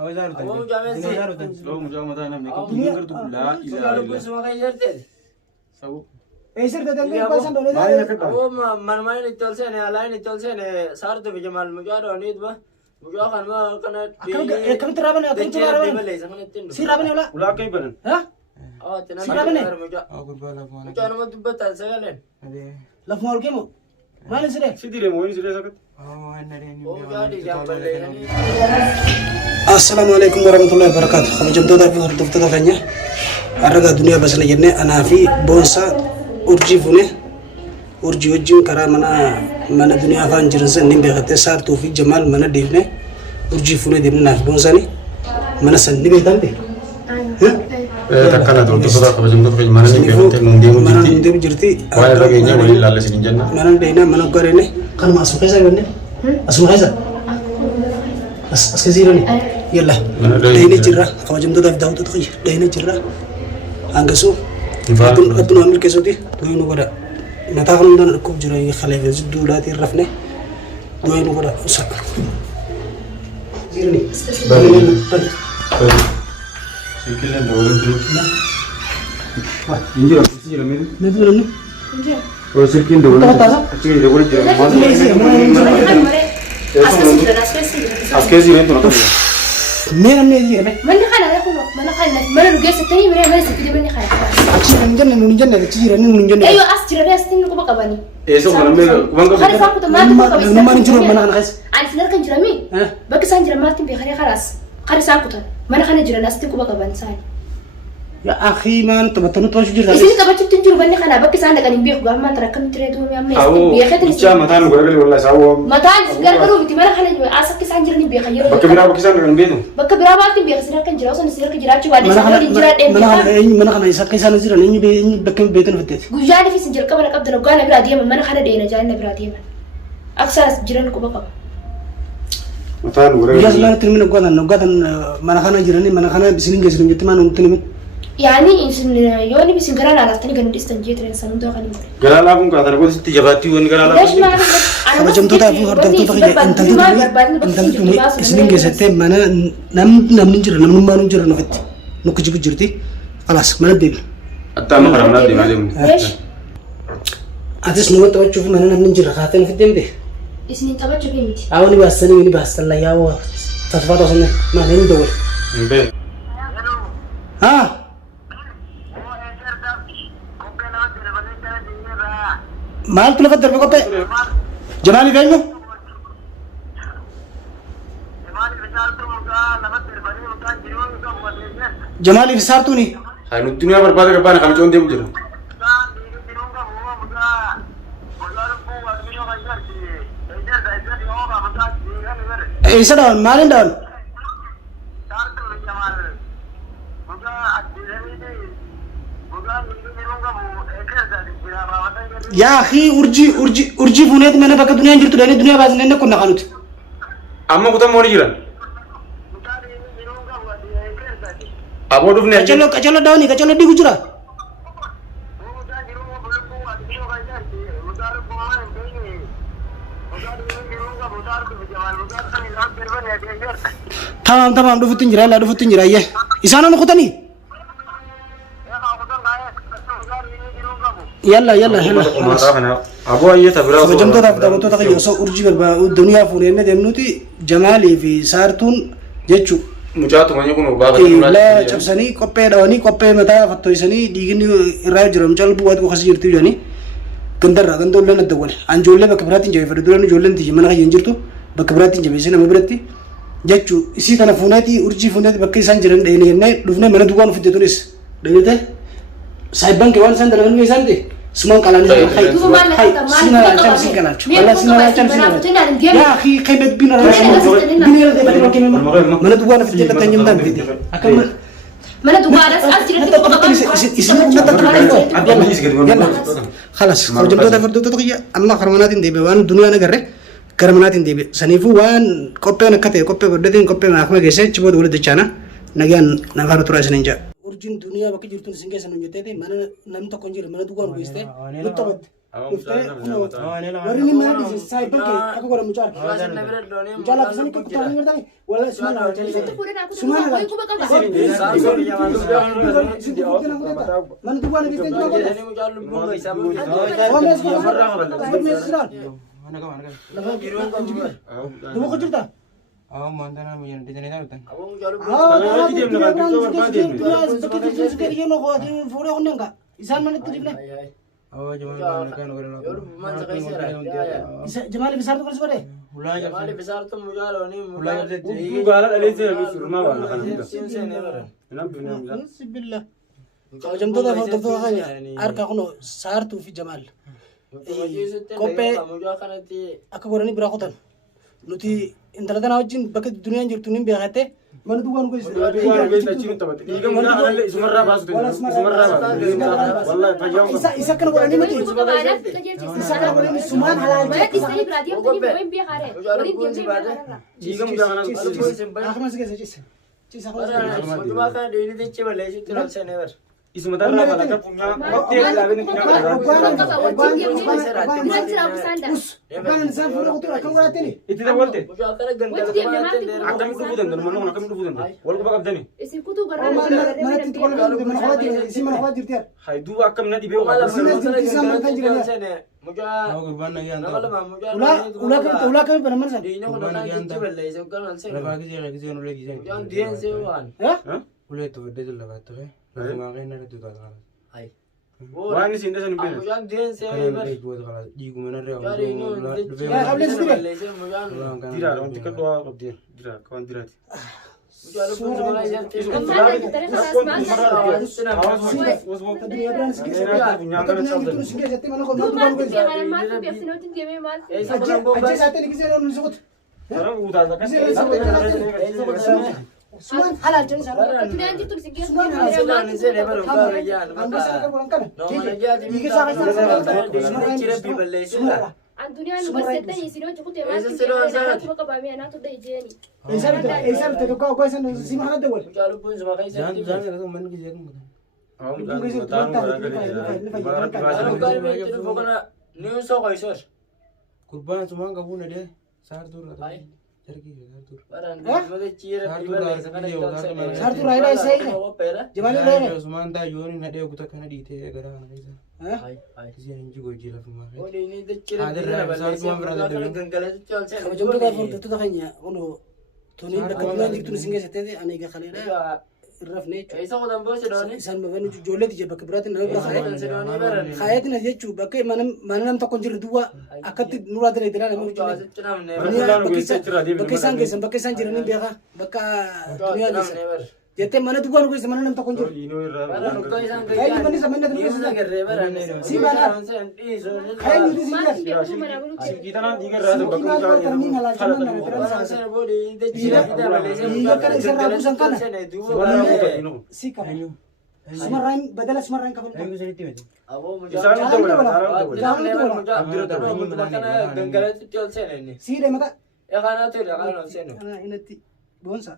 أبو مجامع لو مجامع أنا منك قرت لا إله إلا سو ايش صرت تنقل باسن دولة ما ينكر أبو ما نتول سنة على نتول سنة صارت في جمال مجارو نيد با مجاخن ما كنا كم ترابنا كم ترابنا سيرابنا ولا ولا كيف بدن ها تنام سيرابنا أقول بالك ما أنا مجانا ما دبت على سجلين لف مول كيمو ما نسيره سيدي موين سيدي سكت أبو جادي جنبال لي السلام عليكم ورحمة الله وبركاته خم جم دودا في هردف دودا فنيا أرجع الدنيا بس لجنة أنا في بونسا أرجي فونه أرجي وجين كرا منا الدنيا فان جرسن نيم بيختار سار توفيق جمال منا ديفنه أرجي فونه ديفنه ناف بونسا ني منا سندي بيتان دي تكنا دول تصدق بجم دودا في mana nih bete nundem jirti wah lagi nya wali lalle sini janna mana dina mana gorene kan masuk kaisa benne asma kaisa as kaziro ni yalla dina jirra kawajum doda daud to khij dina jirra angasu abun amir kesoti doyno goda mata kan don ko jira yi khale be zuddu lati rafne doyno goda sa zirni sikilnya dulu dulu injil apa sih jalan ini? Betul ni. Oh sikin dulu. Kecil dulu jalan. Askesi ini tuh nanti. Mana ni dia? Mana kan ada aku mana kan mana lu guys tadi mana sih mana kan? Aci nunjan ni kecil ni nunjan. Ayo asjira ni astin ko baka bani. So mana mel bangga. Hari aku tu mati ko kabis. Mana jurus mana kan guys? Ani sinar kan jurami. Bagi sanjira mati bi hari khalas. Hari aku tu mana kan jurana astin ko baka bani sani. Ya akhi man tabatanu tu jujur. Isini tabat tunjur bani kan bagi sana kan imbi ko man terakam tire tu ya mes. Bi khatin. Cuma mata nu gora wala sawo. Mata segar garu biti mana kan asak ki sanjira ni bi khayro. Bakka bira bakki sana kan bedu. Bakka bira batin bi khasina kan jiraw san sinar kan jiraw ci wadi sana ni jira dem. Mana kan isak ki sana jira ni be bakka betun fitet. Gujani fi sanjir kabana kabdana gana bira diyama mana kan de ina jana bira diyama. Aksa jiran ko baka. Mata nu gora. Biasa mana terima nogadan mana kan jira ni mana kan bisini ngesin jeti mana untin يعني إنسان يوني بس إنقرأ على أستني قاعد نستنجي ترى إنسان ده قاعد يقول. قال لا بكون كذا نقول استجابتي وين قال لا. ليش ما أنا؟ أنا جم تودا في هردم تودا كي أنت تقولي إسمين جسته mana nam نجرا nam ما نجرا نفت نكجيب جرتي خلاص mana ديل. أنت ما خرجنا دي معلم. ليش؟ أتس نوت توجه شوف mana nam نجرا خاتم في الدم ده. إسمين تبى تجيبي ميت. أوني باسني وني باسلا يا و تصفات أصلا ما نين دول. بين. ها. مال تلفت دربك أبى جمالي فينو جمالي في سارتوني هاي الدنيا برباد كبار خمسة جون دي بجرا إيش داون مالين داون يا أخي أرجي فونيت मैंने बका दुनिया जिरतु डाले दुनिया बाज ने को नखानुत أما كده موري جرا أبو دوفني कचलो डाउनी कचलो डी गुजरा tamam dufutin jira ye isana no khutani يلا أبو أيه تبرع فجمت دافت تقي يسوع أرجي بالبا الدنيا فورينا دمنوتي جمالي في سارتون جتشو مجاتو ما يكونوا بابا لا جبسني كوبي دوني كوبي متى فتويسني ديجني راجرم جل بوات وخسير تيجاني كندرة كندول لنا الدول عن جولة بكبراتين جاي فردولنا جولة تيجي من غير ينجرتو بكبراتين جاي بيسنا مبرتي جتشو إسي تنا فوناتي أرجي فوناتي بكي سانجرن ديني هنا لفنا من دوغان في الدنيس دينته سايبان كمان سان دلنا من سانتي سمان كلام هاي سينا كلام سين كلام ولا سينا كلام سين يا أخي كيف بينا بينا ده بدي ما كمان من دوغان في الدنيا تاني مدان بدي أكمل من دوغان خلاص خرجت ده فرد ده تقيا أما خرمانات دي بوان الدنيا نجرة كرمانات دي سنيفو وان كوبي نكتة كوبي بدين كوبي ما أخمه جيسة تبغى تقول دجانا نجان نفارو تراس نينجا urjin dunia bakki jirtun singe sanu jette mana nam to konjir mana dugan biste nutto dhuftee kunoo warri ni mana dhise saayibal kee akka godhan mucaa mucaa laafisanii akka kutaanii jirtanii wala sumaan haa jallisanii sumaan haa mana duwwaa na geessee jira duba ko jirta mantana mujan di sana kan. Isaan manitti dibne. Jamal kan Jamal besar tu kalau sebade. Jamal besar tu mujaro ni. Itu galat ada sih rumah bang. Bismillah. Kalau jam tu dah foto hanya. Arka kono sar tu fi Jamal. Kope. Aku baru ni berakutan. Nuti intala tanah ujin bakat dunia jur tunim biarate. Mana tu kan gue Itu kan gue tak cinta betul. Ini kan mana ada Sumarra bas tu. Sumarra bas. Wallahi pajang. Isa kan gue ni mati. Isa kan gue ni Suman halal. Jika muda mana? Aku masih kisah cis. Cis aku. Cuma kan ini tu coba lagi tu nak senever. Isu mata lah kalau kita punya waktu yang lagi ni punya kerja. Bukan insan pura aku tu akan gue latih ni. Itu dah boleh. Akan itu bukan dan mana akan itu bukan. Walau kau apa ni? Mana tu kalau mana khawatir, isi mana khawatir tiar. Hai dua akan nanti bewa. Ulah kami pernah mana? Boleh tu dia tu lewat tu. Ngapain nak tu tak kalah. Wah ni sini sana pun. Kan itu tu kalah. Di mana dia? Tidak, orang tiket dua kau dia. Tidak, kawan tidak. Suman halal jadi sana. Suman halal. Sartu Raila saya ini. Jamal Raila. Sumanda Yoni nak dia buta kena di te gara ana isa. Kesian juga jila pemakai. Oh ini tu kira kira kalau genggalan tu cakap. Kalau jumpa dah foto tu dah hanya. Ono Tony dah kebetulan itu singgah setete ane ga kali dah. Raf ne. Isa ko dambo sedon ni. San bavenu jolle di jebak beratin nabi khayat. Khayat na je chu bakai manam ta konjir dua akati nurat na idana nabi chu. Bakai sang jirani biaka baka dunia ni. Jete mana tu kan ko mana nam ta konjir. Khayat ni mani samana tu ko si mana. Khayat ni si kita nak tiga ratus bakal Sumarrain badala Sumarrain kapal. Si deh maka. Inati bonsa.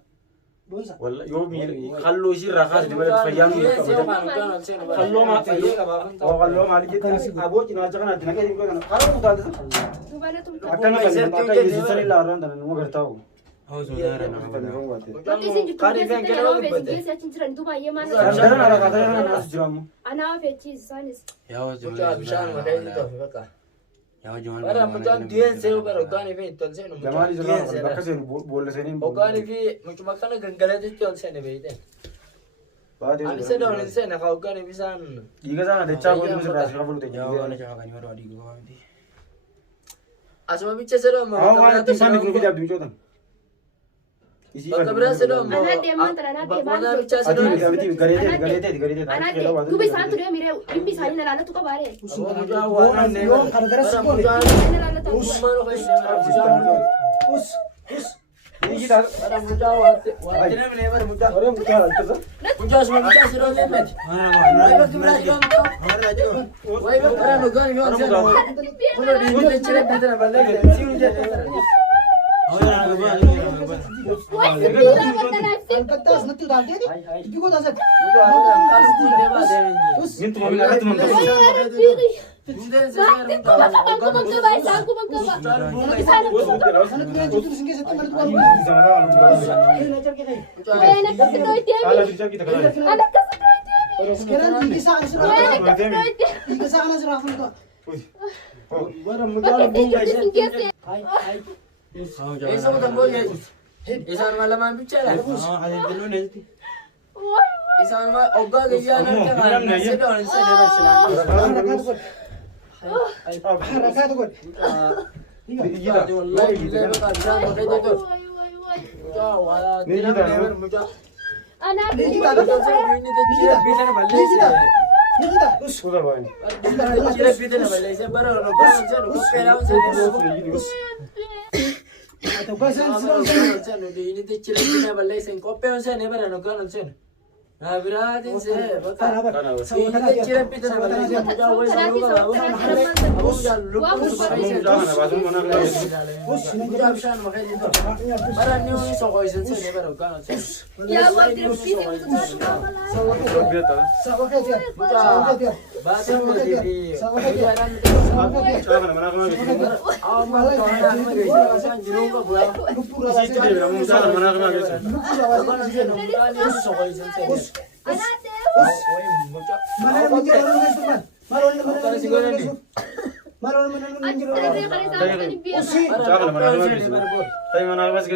Wallahi yo mir khallo shi rakhas de bala fayam khallo ma khallo ma dikit abo china jagana dina ke ko khallo ta akan maka yesu sari la ron dan mo garta ho saudara Bara macam dia sewa baru kan ini tuan saya nombor. Jamal itu bakas ini bola sini. Bukan ini macam mana genggalan itu tuan saya ni betul. Ani saya dah ni saya nak kau kan ini bisa. Jika sana decah pun mesti rasa kau boleh Ya, orang cakap kan baru adik gua nanti. Asma bicara saya mau. Awak di sana dulu kita bincang tentang. Baka berasa dong. Anak dia mantan anak dia Bagaimana mantan. bicara saya dong. Anak dia. Tu bisa antu dia mire. Impi saya nala tu kabare. Nala tu. Ini kita ada muda wajib. Wajibnya menebar muda. Orang muda itu. Muda semua muda sudah lemet. Wajib berasa dong. Wajib orang muda ni orang muda. Kalau di sini cerita betul balik. Sini cerita. Wajib dia mantan anak. Kalkattas natti utaalteeti. Biko taasat. Nintu mamila irratti mamta. Haala bilchaa kita kalaa. Sekarang gigi sa akin sila. Gigi sa akin sila. Bara mucaa bunga ishee. Eessa mutan booyya? Isaan malamaan bichaadha. Isaan oggaa gayyaa namni kan seddoon sedee barsiisaa. Harakat god. Wallahi illee bakka bishaan bakka ijaa mucaa waa dinama deeman mucaa. Sudah baik. Atau kau sen sila. Ini tu ciri bina balai sen kopi on sen ebara nokan on sen. Nah beratin se. Ini ciri bina balai sen muda awal selalu bawa. Abu jalan lupa supaya sen. Muda abishan makai itu. Bara ni orang sokoi sen sen ebara nokan on sen. Ya buat dia kita Sawa kerja. Sawa kerja. Batin mo di. Jangan mana-mana gitu. Amal kau nak mengajar sen jirong ko buat. Situ dia bilang jangan mana-mana gitu. Jangan mana-mana gitu. Tapi mana-mana gitu.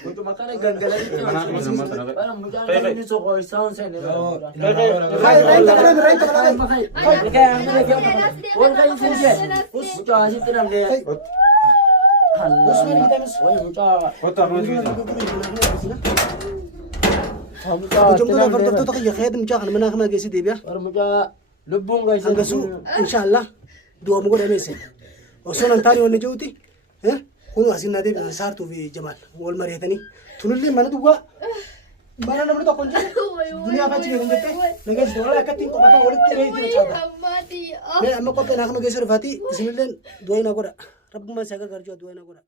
untuk makan ganggalan itu. Barang mudah ini sokoi sound sen. Insyaallah dua minggu dah mesin. Osonan tari warna jauh ti, Kunu asin nanti besar tuh di Jamal. Wal mariatani. Tunulin mana tuh gua? Mana namanya tuh kunci? Dunia apa sih yang gede? Negara sekolah akatin kok apa orang tere itu cara. Nih, amma kau pernah kamu geser Fatih? Bismillah, doain aku dah. Rabbuma jaga kerja doain aku dah.